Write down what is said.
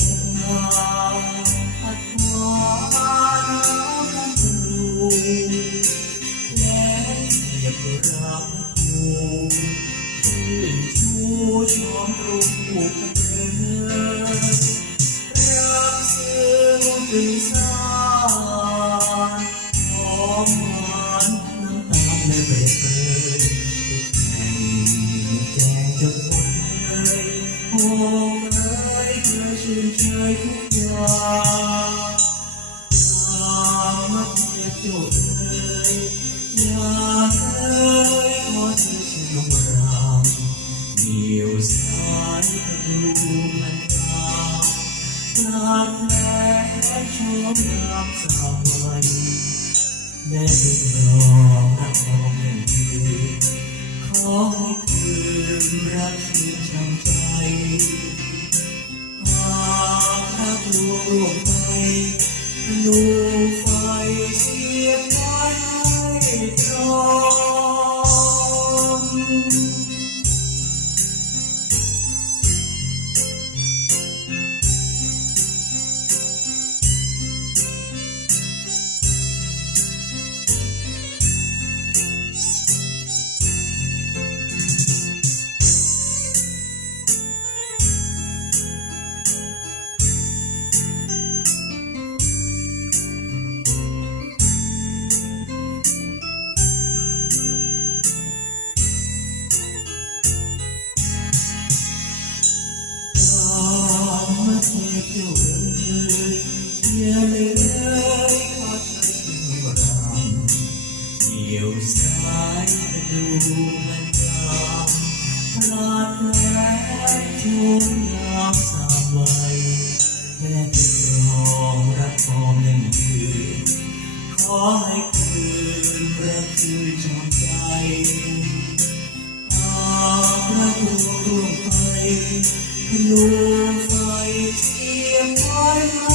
ตตาพัดวาน้ำกันบำรุงและเสียบรักอยู่ชื่นชูช้อมรูปเธอรักซึ้งถึงสานหอมหวานน้ำตาลและเปรย์เปรยแห่งแจงจะหมดเลยโอ้เอ๋ยเธอชื่นใจทุกอย่างตามมาเทียบโจทย์เลยอย่าเอ๋ยขอเธอชื่นลงรำเหนียวสายกระดูมันตามปราดแผลชมงามสาววัยแม้จะครองรักมองอย่างยืนขอให้คืนรักชื่นช่ำใจหากรักลวงร่วงไปดูไฟเสียบไว้ให้ตรอมเทียบอยู่เลยอย่าเลยขอเธอชื่นรำเหนียวสายกระดูมันดำพลาดแผลชุ่มน้ำสามวัยแม้จะครองรักฟอมยังยืนขอให้คืนรักคือจอมใจหากรักลวงร่วงไปพนูไฟเสียบไว้